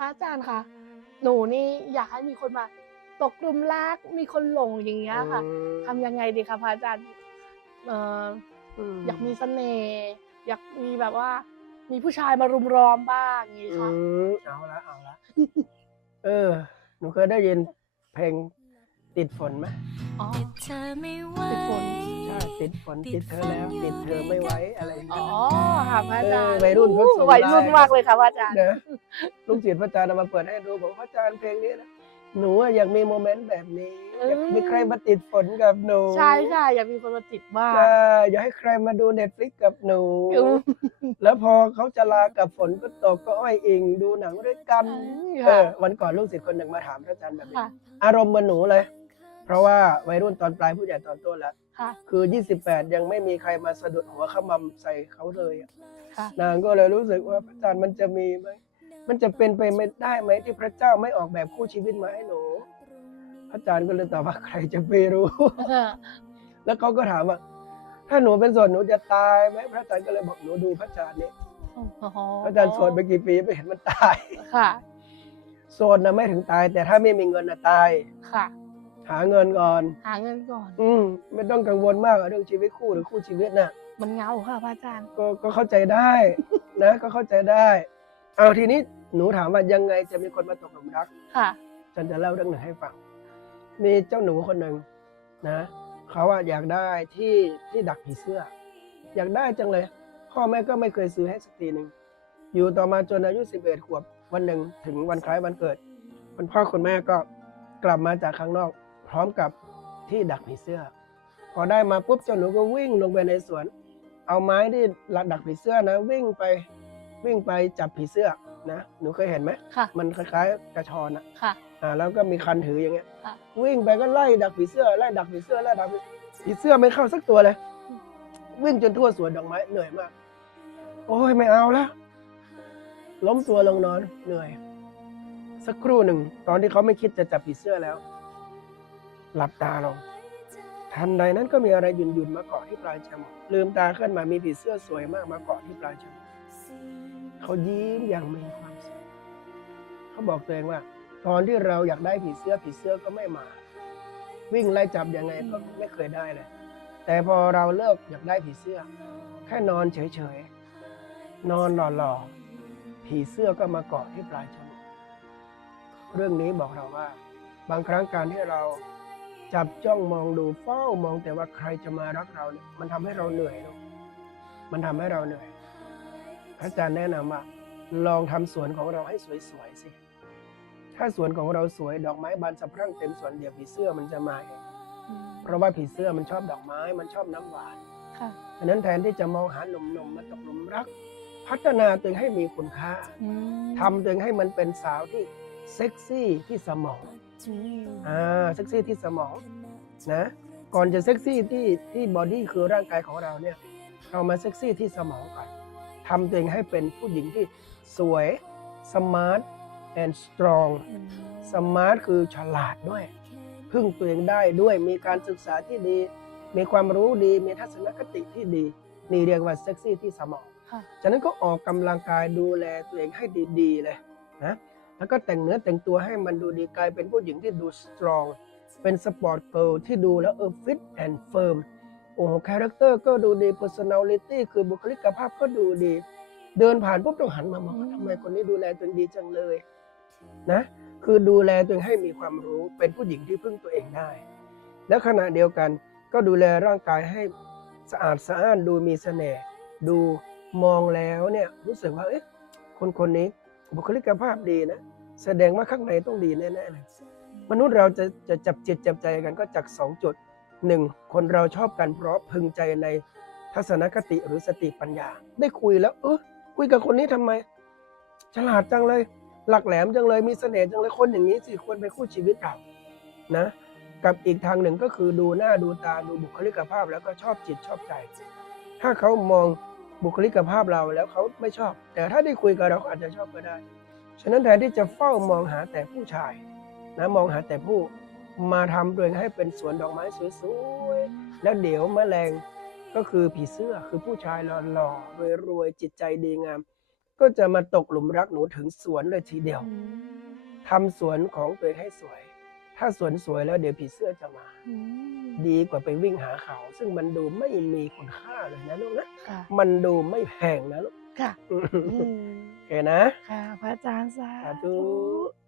ระอาจารย์คะหนูนี่อยากให้มีคนมา ตกหลุมรักมีคนหลงอย่างเงี้ยค่ะอืมทำยังไงดีคะพระอาจารย์เอ่อมอยากมีเสน่ห์อยากมีแบบว่า มีผู้ชายมารุมล้อมบ้างอย่างงี้อืค่ะมเอาละเอาละเออ หนูเคยได้ยินเพลง ติดฝนไหมอ๋อเธอไม่ไหวติดฝนใช่ติดฝนติดเธอแล้ว ติดเธอไม่ไหวอะไรอย่างอ๋เงี้อยค่ะพระอาจารย์เออวัยรุ่นเขาส่งวัยรุ่นไลน์มากเลยค่ะพระอาจารย์นะลูกศิษย์พระอาจารย์เอามาเปิดให้ดูบอกพระอาจารย์เพลงนี้นะหนูอะอยากมีโมเมนต์แบบนี้อยากมีใครมาติดฝนกับหนูใช่ค่ะอยากมีคนมาติดบ้าง ใช่อยากให้ใครมาดูเน็ตฟลิกกับหนู อืม แล้วพอเขาจะลากับฝนก็ตกก็อ้อยอิงดูหนังด้วยกัน เอค่ะ อวันก่อนลูกศิษย์คนหนึ่งมาถามพระอาจารย์แบบนี้ค่ะ อารมณ์เหมือนหนูเลย เพราะว่าวัยรุ่นตอนปลายผู้ใหญ่ตอนต้นแล้ว ค่ะ คือ 28 ยังไม่มีใครมาสะดุดหัวขมำใส่เขาเลยอะค่ะ นางก็เลยรู้สึกว่าพระอาจารย์มันจะมีไหมมันจะเป็นไปไม่ได้ไหมที่พระเจ้าไม่ออกแบบคู่ชีวิตมาให้หนูพระอาจารย์ก็เลยตอบว่าใครจะไปรู้ แล้วเขาก็ถามว่า ถ้าหนูเป็นโสดหนูจะตายไหมพระอาจารย์ก็เลยบอกหนูดูพระอาจารย์นี่พระอาจารย์โสดไปกี่ปีไม่เห็นมันตายค่ะ โสดนะไม่ถึงตาย แต่ถ้าไม่มีเงินนะตาย ค่ะ หาเงินก่อน หาเงินก่อน อืมไม่ต้องกังวลมากกับเรื่องชีวิตคู่หรือคู่ชีวิตน่ะ มันเหงาค่ะพระอาจารย์ ก็ก็เข้าใจได้ นะ ก็เข้าใจได้ เอาทีนี้หนูถามว่ายังไงจะมีคนมาตกหลุมรัก ค่ะ ฉันจะเล่าเรื่องหนึ่งให้ฟัง มีเจ้าหนูคนหนึ่งนะเขาอะอยากได้ที่ที่ดักผีเสื้อ อยากได้จังเลย พ่อแม่ก็ไม่เคยซื้อให้สักทีหนึ่งอยู่ต่อมาจนอายุสิบเอ็ดขวบวันหนึ่งถึงวันคล้ายวันเกิด คุณพ่อคุณแม่ก็กลับมาจากข้างนอก พร้อมกับที่ดักผีเสื้อ พอได้มาปุ๊บเจ้าหนูก็วิ่งลงไปในสวน เอาไม้ที่ดักผีเสื้อนะ วิ่งไปวิ่งไปจับผีเสื้อนะหนูเคยเห็นไหมค่ะ มันคล้ายๆกระชอนอะค่ะ อ่า แล้วก็มีคันถืออย่างเงี้ย ค่ะ วิ่งไปก็ไล่ดักผีเสื้อไล่ดักผีเสื้อไล่ดักผีผีเสื้อไม่เข้าสักตัวเลย วิ่งจนทั่วสวนดอกไม้เหนื่อยมาก โอ้ยไม่เอาแล้วล้มตัวลงนอนเหนื่อย สักครู่หนึ่ง ตอนที่เขาไม่คิดจะจับผีเสื้อแล้ว หลับตาลงทันใดนั้นก็มีอะไรหยุ่นๆมาเกาะที่ปลายจมูกลืมตาขึ้นมามีผีเสื้อสวยมากมาเกาะที่ปลายจมูกเขายิ้มอย่างมีความสุขเขาบอกตัวเองว่า ตอนที่เราอยากได้ผีเสื้อผีเสื้อก็ไม่มา วิ่งไล่จับยังไงก็ไม่เคยได้เลย แต่พอเราเลิกอยากได้ผีเสื้อ แค่นอนเฉยๆนอนหล่อๆผีเสื้อก็มาเกาะที่ปลายจมูกเรื่องนี้บอกเราว่า บางครั้งการที่เรา จับจ้องมองดูเฝ้ามองแต่ว่าใครจะมารักเราเนี่ยมันทำให้เราเหนื่อยเนอะมันทำให้เราเหนื่อยพระอาจารย์แนะนำว่าลองทำสวนของเราให้สวยๆสิ ถ้าสวนของเราสวยดอกไม้บานสะพรั่งเต็มสวนเดี๋ยวผีเสื้อมันจะมาเองอืมเพราะว่าผีเสื้อมันชอบดอกไม้มันชอบน้ำหวานค่ะฉะนั้นแทนที่จะมองหาหนุ่มๆมาตกหลุมรัก พัฒนาตัวเองให้มีคุณค่าอืมทำตัวเองให้มันเป็นสาวที่เซ็กซี่ที่สมอง อืมอ่าเซ็กซี่ที่สมองนะก่อนจะเซ็กซี่ที่ที่บอดี้คือร่างกายของเราเนี่ยเรามาเซ็กซี่ที่สมองก่อนทำตัวเองให้เป็นผู้หญิงที่สวยสมาร์ทแอนด์สตรองอืมสมาร์ทคือฉลาดด้วย พึ่งตัวเองได้ด้วยมีการศึกษาที่ดี มีความรู้ดีมีทัศนคติที่ดี นี่เรียกว่าเซ็กซี่ที่สมองค่ะฉะนั้นก็ออกกำลังกายดูแลตัวเองให้ดี ๆ เลยนะ แล้วก็แต่งเนื้อแต่งตัวให้มันดูดีกลายเป็นผู้หญิงที่ดูสตรอง เป็นสปอร์ตเกิร์ลที่ดูแล้วเออฟิตแอนด์เฟิร์มโอ้โหคาแรคเตอร์ก็ดูดี personality คือบุคลิกภาพก็ดูดี เดินผ่านปุ๊บต้องหันมามองทำไมคนนี้ดูแลตัวเองดีจังเลยนะคือดูแลตัวเองให้มีความรู้เป็นผู้หญิงที่พึ่งตัวเองได้ แล้วขณะเดียวกันก็ดูแลร่างกายให้สะอาดสะอ้านดูมีเสน่ห์ดูมองแล้วเนี่ยรู้สึกว่าเอ๊ะคนคนนี้บุคลิกภาพดีนะ แสดงว่าข้างในต้องดีแน่ๆเลยมนุษย์เราจะจะจับจิตจับใจกันก็จากสองจุดหนึ่งคนเราชอบกันเพราะพึงใจในทัศนคติหรือสติปัญญา ได้คุยแล้ว เออคุยกับคนนี้ทำไม ฉลาดจังเลย หลักแหลมจังเลยมีเสน่ห์จังเลยคนอย่างนี้สิควรเป็นคู่ชีวิตเรานะ กับอีกทางหนึ่งก็คือดูหน้าดูตาดูบุคลิกภาพแล้วก็ชอบจิตชอบใจ ถ้าเขามองบุคลิกภาพเราแล้วเขาไม่ชอบ แต่ถ้าได้คุยกับเราอาจจะชอบก็ได้ ฉะนั้นแทนที่จะเฝ้ามองหาแต่ผู้ชายนะมองหาแต่ผู้มาทำตัวเองให้เป็นสวนดอกไม้สวยๆ แล้วเดี๋ยวแมลงก็คือผีเสื้อคือผู้ชายหล่อๆรวยๆจิตใจดีงาม ก็จะมาตกหลุมรักหนูถึงสวนเลยทีเดียวอืมทำสวนของตัวเองให้สวย ถ้าสวนสวยแล้วเดี๋ยวผีเสื้อจะมาอืมดีกว่าไปวิ่งหาเขา ซึ่งมันดูไม่มีคุณค่าเลยนะลูกนะค่ะมันดูไม่แพงนะลูก ค่ะอืมโอเคนะ ค่ะ พระอาจารย์สาสาธุ ธุ